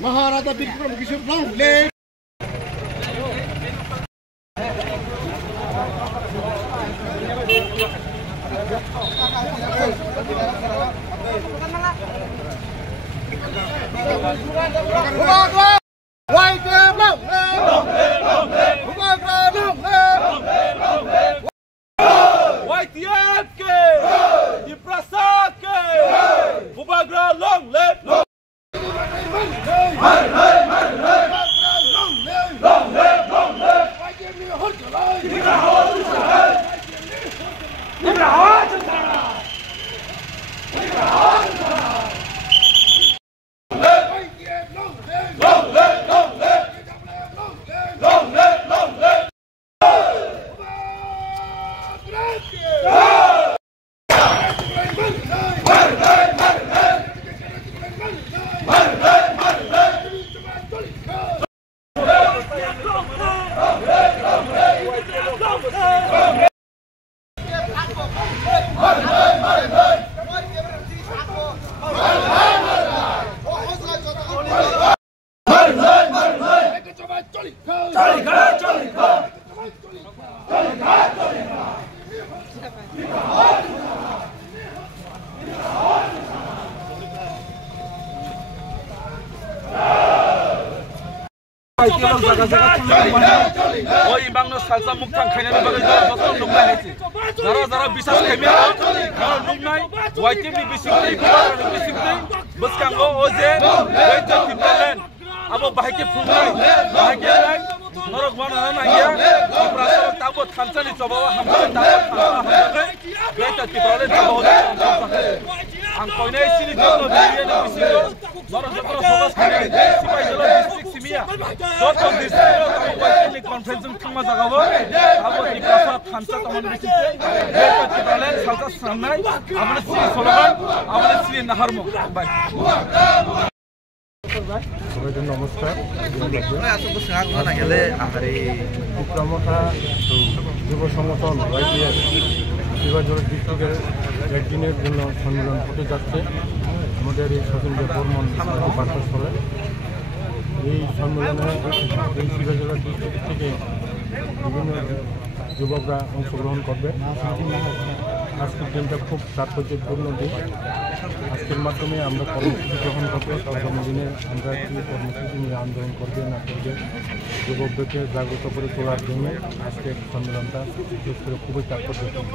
Maharaja Bikram Kishore Long live! ওই Bangla salsa মুক্তাং খাইনানি বাগে যত নুমলাই হাইছে যারা যারা বিশ্বাস খাইমিয়া যারা নুমনাই ওয়াইটিভি বিসিকলাই বিবারনি বিসিকলাই বসকাঙ্গো ওজে ওইটা টিপলেন আবো বাহাইকে ফুলনাই বাহাইকে নাই নরক বানানা নাইয়া প্রাসা তাবো থানসানি চবাও হামকে তাবো থানসা হামকে ওইটা টিপলেন চবাও আং কইনাই সিনি জন্য বিরিয়ানি বিসিকো নরক যত সবাস খাইনাই সিপাই জেলা ডিস্ট্রিক্ট সিমিয়া যত ডিস্ট্রিক্ট ওয়াইটিভি কনফারেন্সিং থামা জাগাবো আবো প্রাসা থানসা তমন বিসিকতে ওইটা টিপলেন সালসা সামনাই আমনে সিনি সলমান আমনে সিনি নাহারমো বাই সবাইকে নমস্কার যুব সংগঠন ওয়াইপিএস শিবাজল ডিস্ট্রিক্টের একদিনের জন্য সম্মেলন হতে যাচ্ছে আমাদের এই স্বতন্ত্র বর্মন পাঠ্যস্থলে। এই সম্মেলনে এই শিবাজল ডিস্ট্রিক্ট থেকে বিভিন্ন যুবকরা অংশগ্রহণ করবে। আজকের দিনটা খুব তাৎপর্যপূর্ণ দিন। আজকের মাধ্যমে আমরা কর্মসূচি গ্রহণ করবো। আগামী দিনে আমরা কী কর্মসূচি নিয়ে আন্দোলন করবে না করবে যুবকদেরকে জাগ্রত করে তোলার জন্য আজকের সম্মেলনটা বিশেষ করে খুবই তাৎপর্যপূর্ণ।